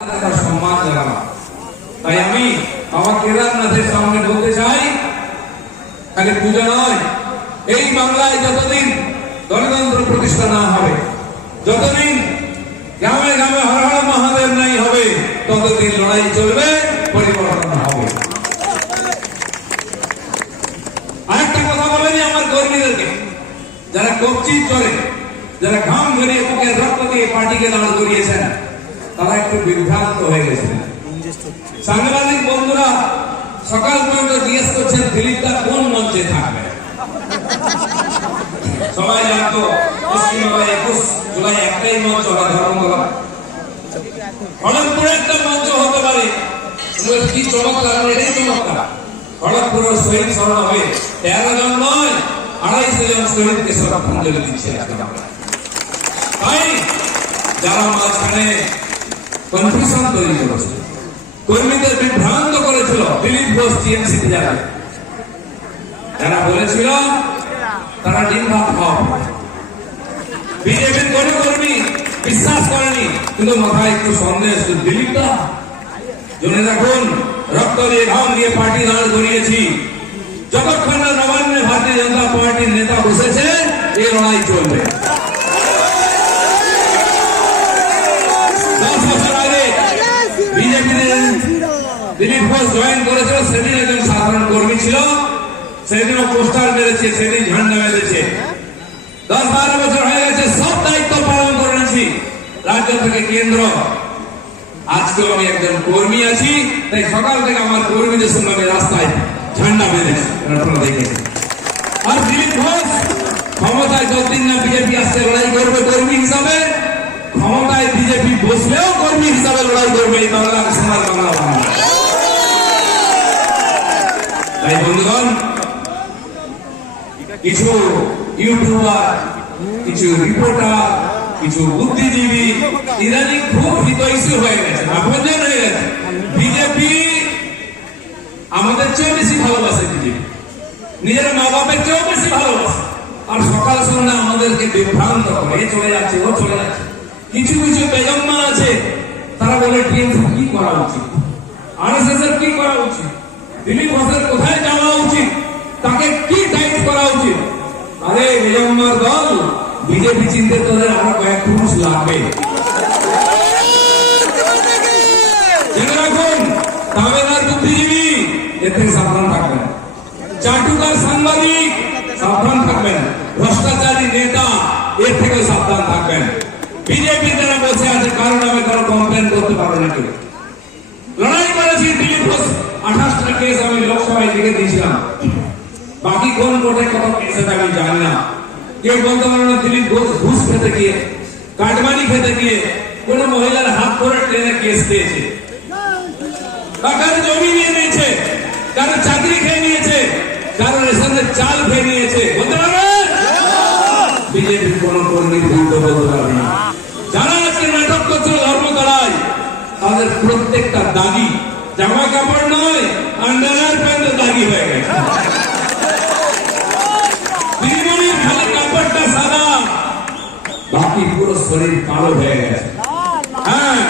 তার সম্মান জানালাম তাই আমি বাবা কেদারনাথের সামনে বলতে চাই, খালি পূজা নয়, এই বাংলায় যতদিন গণতন্ত্র প্রতিষ্ঠা না হবে, যতদিন গ্রামে গ্রামে হর হর মহাদেব নাই হবে, ততদিন লড়াই চলবে, পরিবর্তন হবে। আরেকটা কথা বলেনি আমার কর্মীদেরকে, যারা কবচি চলে যারা ঘাম ঝরিয়ে বুকের রক্ত দিয়ে পার্টিকে দাঁড় করিয়েছেন তারা একটু বিভ্রান্ত হয়ে গেছেন সাংবাদিক বন্ধুরা, সকাল পর্যন্ত জিজ্ঞেস করছেন দিলীপটা কোন মঞ্চে থাকবে? সবাই জানতো পশ্চিমবঙ্গে একুশ, জুলাই একটাই মঞ্চ হয় ধর্মতলা খড়গপুরে একটা মঞ্চ হতে পারে কি চমৎকার, এটাই চমৎকার। খড়গপুরের শহীদ স্মরণ হবে তেরো জন নয় আড়াইশো জন শহীদকে শ্রদ্ধাঞ্জলি দিচ্ছে তাই, যারা মাঝখানে কনফিউশন তৈরি করেছে। কর্মীদের বিভ্রান্ত করেছিল দিলীপ ঘোষ টিএমসি যাবে যারা বলেছিল, তারা ডিম ভাত খাওয়া বিজেপির কোন কর্মী বিশ্বাস করেনি, কিন্তু মাথায় একটু সন্দেহ দিলীপটা। জেনে রাখুন, রক্ত দিয়ে ঘাম দিয়ে পার্টি দাঁড় করিয়েছি যতক্ষণ না নবান্নে ভারতীয় জনতা পার্টির নেতা বসেছে, এই লড়াই চলবে দশ বছর আগে বিজেপির দিলীপ ঘোষ জয়েন করেছিল সেদিন একজন সাধারণ কর্মী ছিল। সেদিনও পোস্টার মেরেছে, সেদিন ঝান্ডা মেরেছে। দশ বারো বছর হয়ে গেছে, সব দায়িত্ব পালন করে নিয়েছি, রাজ্য থেকে কেন্দ্র। আজকেও আমি একজন কর্মী আছি, তাই সকাল থেকে আমার কর্মীদের সঙ্গে আমি রাস্তায় ঝান্ডা মেরেছি, আপনারা দেখেছেন আর দিলীপ ঘোষ, ক্ষমতায় যতদিন না বিজেপি আসছে, লড়াই করবে কর্মী হিসাবে। ক্ষমতায় বিজেপি বসলেও কর্মী হিসাবে লড়াই করবে এই বাংলা, সোনার বাংলা বাংলা। তাই বন্ধুগণ, কিছু ইউটিউবার, কিছু রিপোর্টার, কিছু বুদ্ধিজীবী, ইদানিং খুব হিতৈষী হয়ে গেছে আপনজন হয়ে গেছে। বিজেপি আমাদের চেয়ে বেশি ভালোবাসে বিজেপি। নিজের মা বাপের চেয়েও বেশি ভালোবাসে। আর সকাল সন্ধ্যা আমাদেরকে বিভ্রান্ত করে চলে যাচ্ছে, ও চলে যাচ্ছে। কিছু কিছু বেজম্মা আছে, তারা বলে, টিএমসি কি করা উচিত? আরএসএস এর কি করা উচিত? দিলীপ ঘোষের কোথায় যাওয়া উচিত? তাকে কি টাইট করা উচিত? আরে বেজম্মার দল, বিজেপি চিনতে তোদের আরও কয়েক পুরুষ লাগবে। জেনে রাখুন তামিলনাড় বুদ্ধিজীবী, এর থেকে সাবধান থাকবেন। চাটুকার সাংবাদিক, সাবধান থাকবেন। ভ্রষ্টাচারী নেতা, এর থেকে সাবধান থাকবেন। বিজেপি যারা বসে আছে কারণ আমি কারও কমপ্লেন করতে পারব না কেউ লড়াই করেছি দিলীপ ঘোষ আঠাশটা কেস আমি লোকসভায় লিখে দিয়েছিলাম। বাকি কোন কোর্টে কত কেস আছে আমি জানি না। কেউ বলতে পারে না, দিলীপ ঘোষ ঘুষ খেতে গিয়ে, কাটমানি খেতে গিয়ে কোন মহিলার হাত ধরে ট্রেনে কেস পেয়েছে কারও জমি নিয়ে নিয়েছে, কারও চাকরি খেয়ে নিয়েছে, কারও রেশনের চাল খেয়ে নিয়েছে। বলতে পারবে? বিজেপির কোন কর্মী বিরুদ্ধে বলতে পারবে না। যারা আজকে নাটক করছিল ধর্মতলায়, তাদের প্রত্যেকটা দাগি জামা কাপড় নয় আন্ডারওয়্যার প্যান্ট দাগি হয়ে গেছে। বাকি পুরো শরীর কালো হয়ে গেছে। হ্যাঁ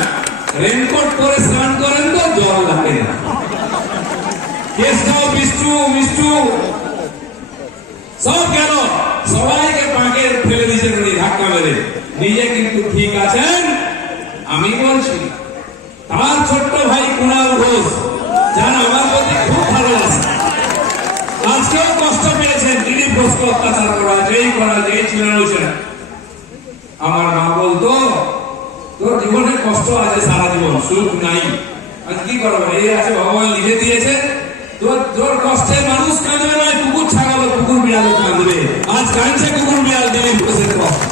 রেনকোট পরে স্নান করেন তো, জল লাগে না। কেসটাও মিষ্টু সব কেন সবাইকে পাকে ফেলে দিয়েছেন উনি ধাক্কা মেরে। নিজে কিন্তু ঠিক আছেন, আমি বলছি, তার ছোট্ট ভাই কুণাল ঘোষ যার আমার প্রতি খুব ভালোবাসে। আজকেও কষ্ট পেয়েছেন দিলীপ ঘোষকে অত্যাচার করা এই করা এই ছিলেন ওই আমার মা বলতো তোর জীবনে কষ্ট আছে সারা জীবন সুখ নাই। আজ কি করব এই আছে ভগবান লিখে দিয়েছে তোর তোর কষ্টে মানুষ কাঁদবে না কুকুর ছাগল কুকুর বিড়াল কাঁদবে। আজ কাঁদছে কুকুর বিড়াল দিলীপ ঘোষের কষ্ট।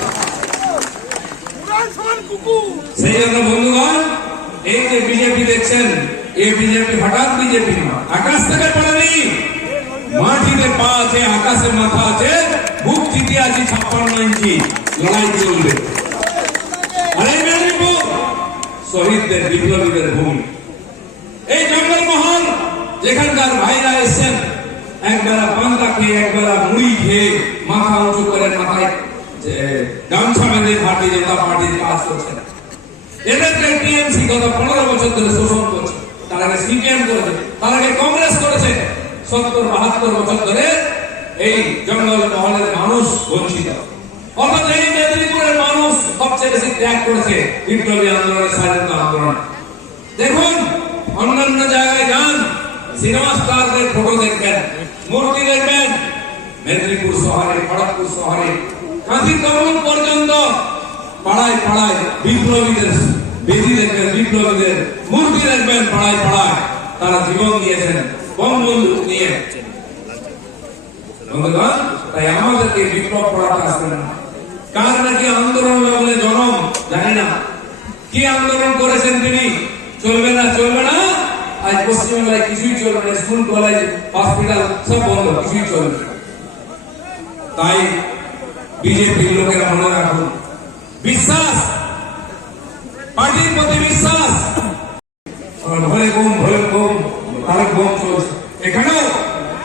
সেই জন্য এই যে বিজেপি দেখছেন, এই বিজেপি হঠাৎ বিজেপি নয় আকাশ থেকে পড়েনি মাটিতে পা আছে, আকাশে মাথা আছে, বুক চিতে আছে ছাপ্পান্ন ইঞ্চি, লড়াই চলবে। শহীদদের, বিপ্লবীদের ভূমি। এই জঙ্গলমহল যেখানকার ভাইরা এসছেন, একবেলা পান্তা খেয়ে, একবেলা মুড়ি খেয়ে, মাথা উঁচু করে মাথায় গামছা বেঁধে ভারতীয় জনতা পার্টির কাজ করছেন। এদেরকে টিএমসি গত পনেরো বছর ধরে শোষণ করছে। তার আগে সিপিএম করেছে, তার আগে কংগ্রেস করেছে। সত্তর, বাহাত্তর বছর ধরে এই জঙ্গল মহলের মানুষ বঞ্চিত। অর্থাৎ এই মেদিনীপুরের মানুষ সবচেয়ে বেশি ত্যাগ করেছে বিপ্লবী আন্দোলনের স্বাধীনতা আন্দোলন। দেখুন, অন্যান্য জায়গায় যান, সিনেমা স্টারদের ফটো দেখবেন মূর্তি দেখবেন মেদিনীপুর শহরে, খড়গপুর শহরে। কাঁথি তরুণ পর্যন্ত পাড়ায় পাড়ায় বিপ্লবীদের বেদি দেখবেন বিপ্লবীদের মূর্তি দেখবেন পাড়ায় পাড়ায় তারা জীবন দিয়েছেন বঙ্গবন্ধু নিয়ে। বন্ধুগণ, তাই আমাদেরকে বিপ্লব আসবে না। কার নাকি আন্দোলন জনম? জানি না। কি আন্দোলন করেছেন তিনি? চলবে না চলবে না। আজ পশ্চিমবাংলায় কিছুই চলবে না। স্কুল, কলেজ, হসপিটাল সব বন্ধ, কিছুই চলবে না। তাই বিজেপির লোকেরা মনে রাখুন বিশ্বাস? পার্টির প্রতি বিশ্বাস? এখানেও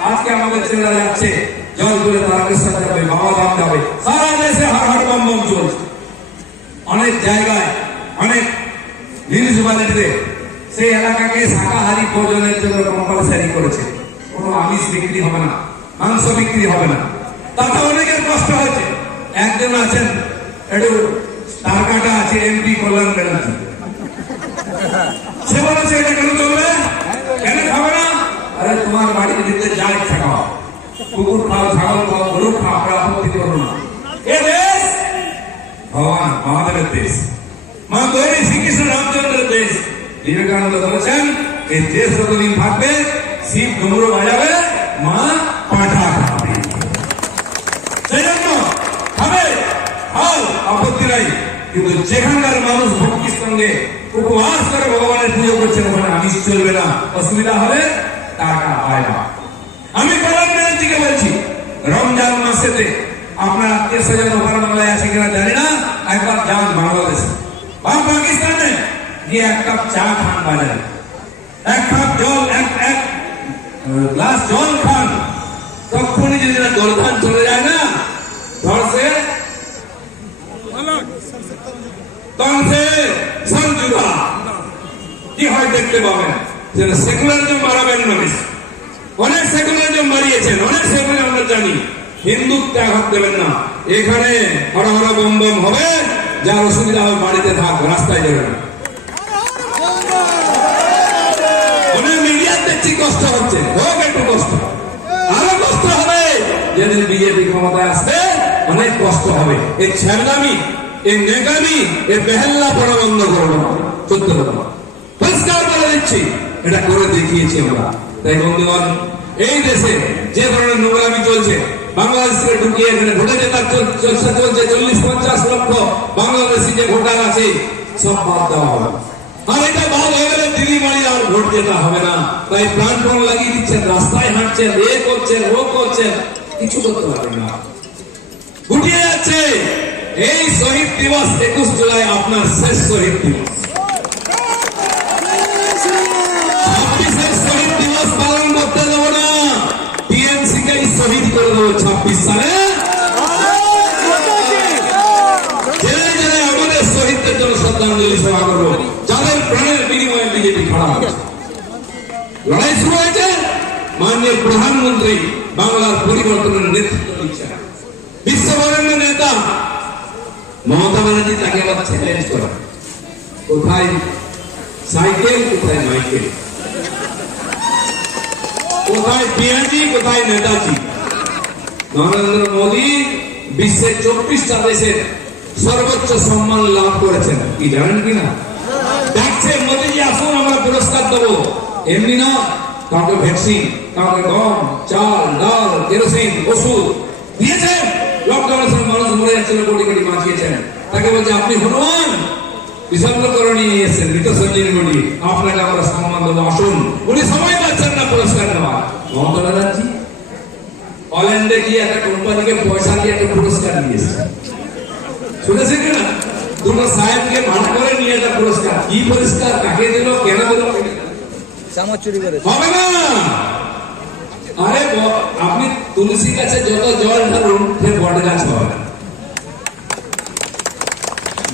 আজকে আমাদের ছেলেরা যাচ্ছে, জল তুলে তারকেশ্বর যাবে, বাবা ধাম যাবে। সারা দেশে বম চলছে। অনেক জায়গায়, অনেক মিউনিসিপালিটিতে সেই এলাকাকে শাকাহারি ভোজনের জন্য কম্পালসারি করেছে। কোনো আমিষ বিক্রি হবে না, মাংস বিক্রি হবে না তাতে অনেকের কষ্ট হয়েছে একজন আছেন একটু তার কাটা আছে এমপি কল্যাণ ব্যানার্জি সে বলেছে এটা কেন চলবে কেন খাবে না আরে তোমার বাড়ির ভিতরে যা ইচ্ছা খাও কুকুর খাও ছাগল খাও গরু খাও আমরা আপত্তি করব না এ দেশ ভগবান মহাদেবের দেশ মা গৌরী শ্রীকৃষ্ণ রামচন্দ্রের দেশ বিবেকানন্দ বলেছেন দেশ যতদিন থাকবে, শিব ডুমুরো বাজাবে, মা পাঠা খাবে। সেই জন্য খাবে, খাও, আপত্তি নাই। কিন্তু যেখানকার মানুষ ভক্তির সঙ্গে উপবাস করে ভগবানের পুজো করছেন, ওখানে আমিষ চলবে না। অসুবিধা হবে, টাকা হয় না। আমি কল্যাণ ব্যানার্জিকে বলছি, রমজান মাসেতে আপনার আত্মীয় স্বজন ওপার বাংলায় আছে কিনা জানি না, একবার যান বাংলাদেশে। বা পাকিস্তানে গিয়ে এক কাপ চা খান বাজারে। এক কাপ জল, এক এক গ্লাস জল খান। তখনই যদি না দরদান চলে যায় না ধর সে তখন সংযুগা কি হয় দেখতে পাবেন? যেন সেকুলারিজম বাড়াবেন মানুষ অনেক সেকুলারিজম বাড়িয়েছেন, অনেক সেকুলার আমরা জানি। হিন্দুত্বে আঘাত দেবেন না। এখানে হরা বম বম হবে, যার অসুবিধা হবে বাড়িতে থাক, রাস্তায় যাবে না অনেক মিডিয়ার দেখছি কষ্ট হচ্ছে হোক একটু কষ্ট। আরও কষ্ট হবে। যেদিন বিজেপি ক্ষমতায় আসবে, অনেক কষ্ট হবে। এই ছেড়দামি এই নেকামি এই বেহেল্লা পড়া বন্ধ করব কথা। পরিষ্কার বলে দিচ্ছি। এটা করে দেখিয়েছি আমরা। তাই বন্ধুগণ, এই দেশে যে ধরনের নোংরামি চলছে বাংলাদেশ থেকে ঢুকিয়ে এখানে ভোটে জেতার চলছে চল্লিশ পঞ্চাশ লক্ষ বাংলাদেশি যে ভোটার আছে, সব বাদ দেওয়া হবে। আর এটা বাদ হয়ে গেলে বাড়ি আর ভোট জেতা হবে না। তাই প্রাণপণ লাগিয়ে দিচ্ছেন, রাস্তায় হাঁটছেন, এ করছেন, ও করছেন, কিছু করতে পারবেন না। গুটিয়ে যাচ্ছে এই শহীদ দিবস একুশ জুলাই, আপনার শেষ শহীদ দিবস। শহীদ দিবস পালন করতে দেবো না। টিএমসি কেই শহীদ করে দেবো ছাব্বিশ সালে। শহীদদের জন্য শ্রদ্ধাঞ্জলি সভা করব যাদের প্রাণের বিনিময়ে বিজেপি হয়েছে। লড়াই শুরু হয়েছে। মাননীয় প্রধানমন্ত্রী বাংলার পরিবর্তনের নেতৃত্ব দিচ্ছেন। বিশ্ববরেণ্য নেতা মমতা ব্যানার্জি তাকে আবার চ্যালেঞ্জ করে। কোথায় সাইকেল, কোথায় মাইকেল? কোথায় পিয়াজি, কোথায় নেতাজি? নরেন্দ্র মোদী বিশ্বের চব্বিশটা দেশের সর্বোচ্চ সম্মান লাভ করেছেন। কি জানেন কি না ডাকছে মোদীজি আসুন আমরা পুরস্কার দেবো। এমনি না, কাউকে ভ্যাকসিন, কাউকে গম, চাল, ডাল, কেরোসিন, ওষুধ দিয়েছেন। লকডাউনের মানুষ মরে যাচ্ছিল, কোটি কোটি বাঁচিয়েছেন। তাকে বলছে, আপনি হনুমান নিয়ে এসেছেন মৃত সঞ্জীবনী বলি, আপনাকে আমরা সম্মান দেবো। আসুন। উনি সময় পাচ্ছেন না পুরস্কার নেওয়া মমতা ব্যানার্জি গিয়ে একটা কোম্পানিকে পয়সা দিয়ে একটা পুরস্কার নিয়ে এসেছে শুনেছেন কি না? দুটো সাহেবকে ভাড়া করে নিয়ে একটা পুরস্কার। কি পুরস্কার? কাকে দিল? কেন দিল? চামচ চুরি করেছে। হবে না! আরে আপনি তুলসী গাছে যত জল ঢালুন সে বট গাছ হবে। না।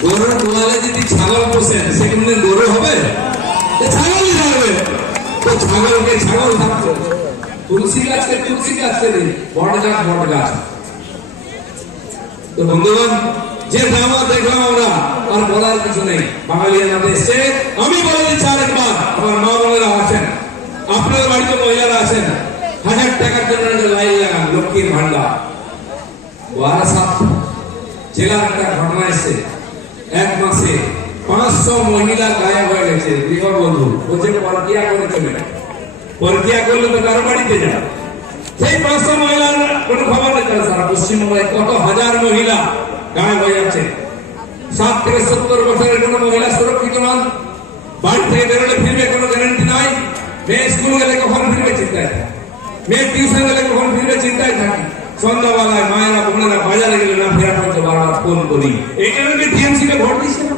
গরুর গোয়ালে যদি ছাগল পোষেন সেখানে গরু হবে? ছাগলই থাকবে তো ছাগলকে ছাগল থাকতো তুলসী গাছকে তুলসী গাছকে দিন। বট গাছ বট গাছ। তো বন্ধুগণ যে ড্রামা দেখলাম আমরা আর বলার কিছু নেই। বাঙালি আমাদের এসছে আমি বলে দিচ্ছি আরেকবার, আমার মা বোনেরা আছেন আপনার বাড়িতে মহিলারা আছেন, হাজার টাকার জন্য লাইন লাগান লক্ষ্মীর ভান্ডার ওয়ারাসাত জেলার একটা ঘটনা এসে এক মাসে পাঁচশো মহিলা গায়েব হয়ে গেছে, গৃহবধূ। বলছে, পরকিয়া করেছে মেয়ে পরকিয়া করলে তো কারও বাড়িতে যায় সেই পাঁচশো মহিলার কোনো খবর নেই সারা পশ্চিমবঙ্গে। কত হাজার মহিলা গায়েব হয়ে যাচ্ছে। ষাট থেকে সত্তর বছরের কোনো মহিলা সুরক্ষিত নন। বাড়ি থেকে বেরোলে ফিরবে কোনো গ্যারান্টি নাই। মেয়ে স্কুল গেলে কখন ফিরবে চিন্তায়। মেয়ে টিউশন গেলে কখন ফিরবে চিন্তায় থাকি। সন্ধ্যাবেলায় মায়েরা, বোনেরা বাজারে গেলে না ফেরা করতে বারবার ফোন করি। এই কারণে টিএমসি কে ভোট দিচ্ছে না?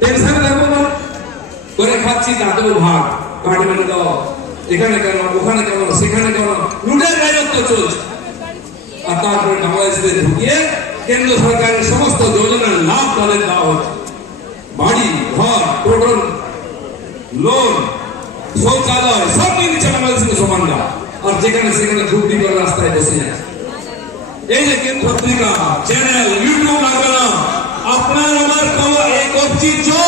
টেনশনে থাকব না করে খাচ্ছি তাতেও ভাগ মেনে দাও। এখানে কেন? ওখানে কেন? সেখানে কেন? লুটের রাজত্ব চলছে। আর তারপরে বাংলাদেশে ঢুকিয়ে কেন্দ্র সরকারের সমস্ত যোজনার লাভ তাদের দেওয়া হচ্ছে। বাড়ি, ঘর, টোটল, লোন, শৌচালয়, সব কিছু নিচ্ছে বাংলাদেশকে সমান দাও আর যেখানে সেখানে ঢুকলি করে রাস্তায় বসে যাচ্ছে। এই যে পত্রিকা চ্যানেল ইউটিউব না আপনার আমার খবর, এই কবজি চোর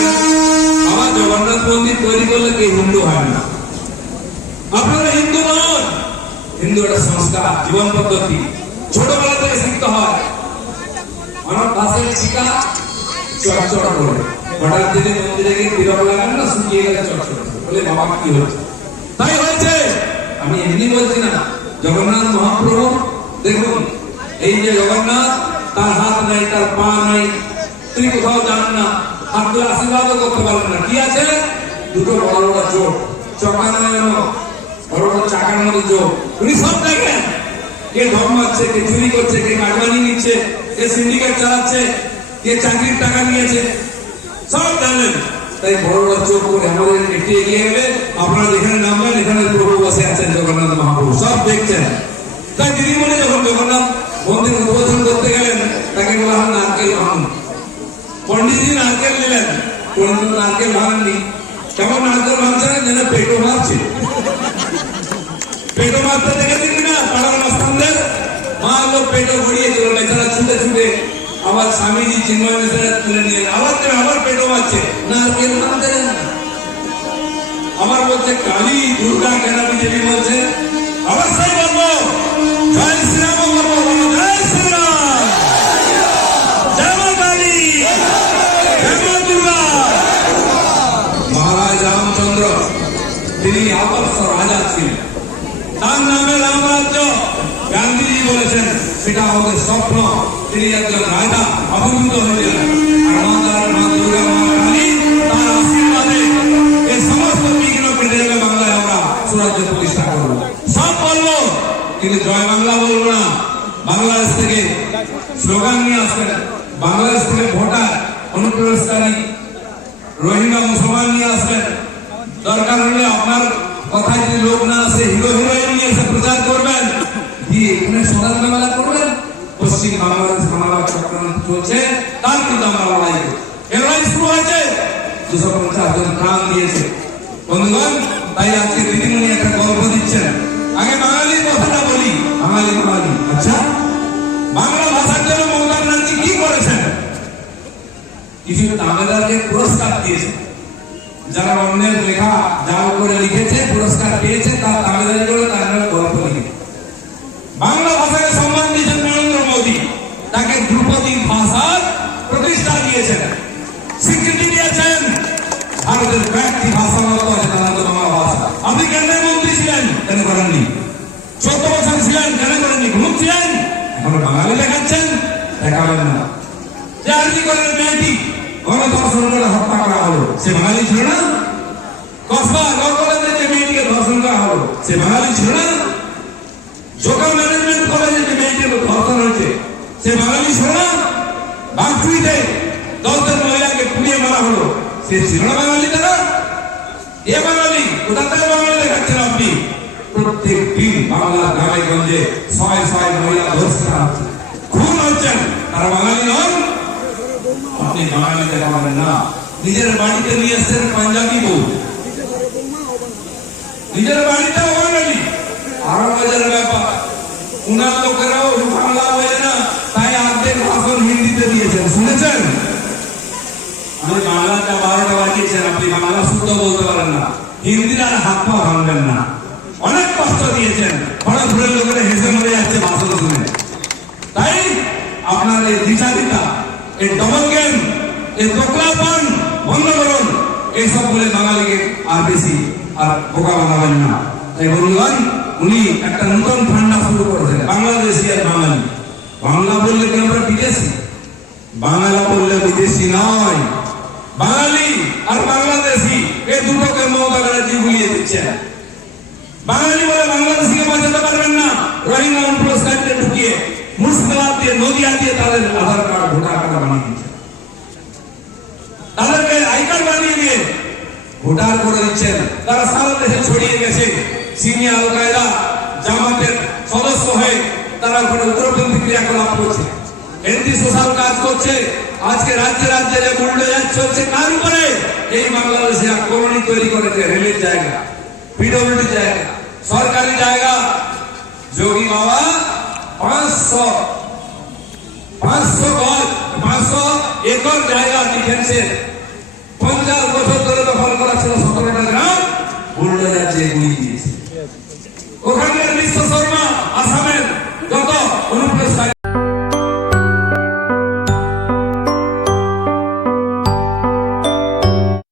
জগন্নাথ মন্দির তৈরি করলে কে হিন্দু হয় না। আপনারা হিন্দু নন। হিন্দু একটা সংস্কার, জীবন পদ্ধতি। ছোটবেলা থেকে শিখতে হয়। আমার শিকা করে। হঠাৎ মন্দিরে গিয়ে লাগান না, শুকিয়ে গেলে বলে, বাবা, কি হচ্ছে তাই হয়েছে। আমি এমনি বলছি না। জগন্নাথ মহাপ্রভু, দেখুন, এই যে জগন্নাথ, তার হাত নাই, তার পা নাই। তিনি কোথাও যান না। হাত আশীর্বাদও করতে পারেন না। কি আছে? দুটো বড় বড় চোখ। চকা বড় বড় চাকার মধ্যে চোখ। উনি সব দেখেন। কে ধর্ম মারছে, কে চুরি করছে, কে কাটমানি নিচ্ছে, কে সিন্ডিকেট চালাচ্ছে, কে চাকরির টাকা নিয়েছে। সব জানেন। তাই বড় বড় চোখ করে আমাদের একটু এগিয়ে গেলে আপনারা যেখানে নামবেন, এখানে প্রভু বসে আছেন জগন্নাথ মহাপ্রভু। সব দেখছেন। তাই দিদিমণি যখন জগন্নাথ মন্দির উদ্বোধন করতে নারকেল নিলেন পন্ডিত নারকেল ভাঙেননি। কেমন নারকেল ভাঙছেন, যেন পেটও মারছে। পেটো মারতে দেখেছেন কিনা? পাড়ার মাস্তানদের মা লোক পেটো ঘুরিয়ে দিল, বেচারা ছুটে ছুটে আবার স্বামীজি চিন্ময় মিশ্রের তুলে নিয়ে আবার কেন? আবার পেটো না, আর কেন মানতে না। আবার বলছে, কালী, দুর্গা, কেন বিজেপি বলছে অবশ্যই বলব জয় শ্রীরাম বলব তিনি তার নামে রামরাজ্য গান্ধীজি বলেছেন, সেটা আমাদের স্বপ্ন। তিনি একজন রাজা অভিভূত হয়েছিলেন জয় বাংলা বলব না। বাংলাদেশ থেকে স্লোগান নিয়ে আসবেন বাংলাদেশ থেকে ভোটার, অনুপ্রবেশকারী, রোহিঙ্গা মুসলমান নিয়ে আসবেন দরকার হলে আপনার কথায় যদি লোক না আসে, হিরো হিরোইন নিয়ে এসে প্রচার করবেন। দিয়ে এখানে সদান মেলা করবেন? পশ্চিম বাংলাদেশ বাংলা চক্রান্ত চলছে, তার কিন্তু আমরা লড়াই। লড়াই শুরু হয়েছে। দুশো পঞ্চাশ জন প্রাণ দিয়েছে। বন্ধুগণ, তাই আজকে দিদিমণি একটা গল্প দিচ্ছেন। আগে বাঙালির কথাটা বলি, বাঙালি বাঙালি। আচ্ছা বাংলা ভাষার জন্য মমতা ব্যানার্জি কি করেছেন? কিছু তামিলনাড়ুকে পুরস্কার দিয়েছে যারা অন্যের লেখা যার উপরে লিখেছে, পুরস্কার পেয়েছে, তার করে তারা গল্প লিখে। বাংলা ভাষাকে সম্মান দিয়েছেন নরেন্দ্র মোদী। তাকে ধ্রুপদী ভাষার প্রতিষ্ঠা দিয়েছেন। স্বীকৃতি দিয়েছেন ভারতের ব্যক্তি ভাষা মত আছে তাদের বাংলা ভাষা। আপনি কেন্দ্রের মন্ত্রী ছিলেন? কেন করেননি? চোদ্দ বছর ছিলেন, কেন করেননি? ঘুমছিলেন এখন বাঙালি দেখাচ্ছেন, দেখাবেন না। যে আর কি করেন, মেয়েটি? গণধর্ষণ করে হত্যা করা হলো। সে বাঙালি ছিল না? কসবা নগরে যে মেয়েটিকে ধর্ষণ করা হলো, সে বাঙালি ছিল না? জোকা ম্যানেজমেন্ট কলেজে যে মেয়েটিকে ধর্ষণ হয়েছে, সে বাঙালি ছিল না? বাগচুইতে দশজন মহিলাকে পুড়িয়ে মারা হলো, সে ছিল না বাঙালি তারা? এ বাঙালি, কোথা থেকে বাঙালি দেখাচ্ছেন আপনি? প্রত্যেক দিন বাংলা গ্রামে গঞ্জে ছয় ছয় মহিলা ধর্ষণ হচ্ছে। খুন হচ্ছেন, তারা বাঙালি নন। আপনি বাঙালি দেখাবেন না। নিজের বাড়িতে নিয়ে এসছেন পাঞ্জাবি বউ। নিজের বাড়িতেও বাঙালি আরও ব্যাপার। উনার লোকেরাও বাংলা না, তাই ভাষণ হিন্দিতে দিয়েছেন। শুনেছেন? আমি বাংলাটা বারোটা বাজিয়েছেন, আপনি বাংলা শুদ্ধ বলতে পারেন না। হিন্দির আর হাত পা ভাঙবেন না। অনেক কষ্ট দিয়েছেন। খড়গপুরের লোকেরা হেসে মরে যাচ্ছে ভাষণ শুনে। তাই আপনার এই দ্বিচারিতা এই গেম এই দোকলাপন বন্ধ করুন। এইসব বলে বাঙালিকে আর বেশি আর বোকা বানাবেন না। তাই বলুন উনি একটা নতুন ঠান্ডা শুরু করেছেন, বাংলাদেশি আর বাঙালি। বাংলা বললে কি আমরা বিদেশি? বাংলা বললে বিদেশি নয়। বাঙালি আর বাংলাদেশি, এই দুটোকে মমতা ব্যানার্জি গুলিয়ে দিচ্ছেন বাঙালি বলে বাংলাদেশিকে বাঁচাতে পারবেন না। রোহিঙ্গা পুরস্কারকে ঢুকিয়ে মুর্শিদাবাদ দিয়ে নদিয়া দিয়ে তাদের আধার কার্ড ভোটার কার্ড বানিয়ে দিচ্ছে তাদেরকে আই কার্ড বানিয়ে দিয়ে ভোটার করে দিচ্ছেন। তারা সারা দেশে ছড়িয়ে গেছে। সিনিয়র আল কায়দা জামাতের সদস্য হয়ে তারা ওখানে উগ্রপন্থী ক্রিয়াকলাপ করছে। এন্টি সোশ্যাল কাজ করছে। আজকে রাজ্যে রাজ্যে যে বুলডোজার চলছে কার উপরে? এই বাংলাদেশে কলোনি তৈরি করেছে রেলের জায়গা, পিডব্লিউডি জায়গা, সরকারি জায়গা, যোগী বাবা, পাঁচশো পাঁচশো গজ পাঁচশো একর জায়গা ডিফেন্সের পঞ্চাশ বছর ধরে দখল বুলডোজার যে গুলি দিয়েছে ওখানকার বিশ্ব শর্মা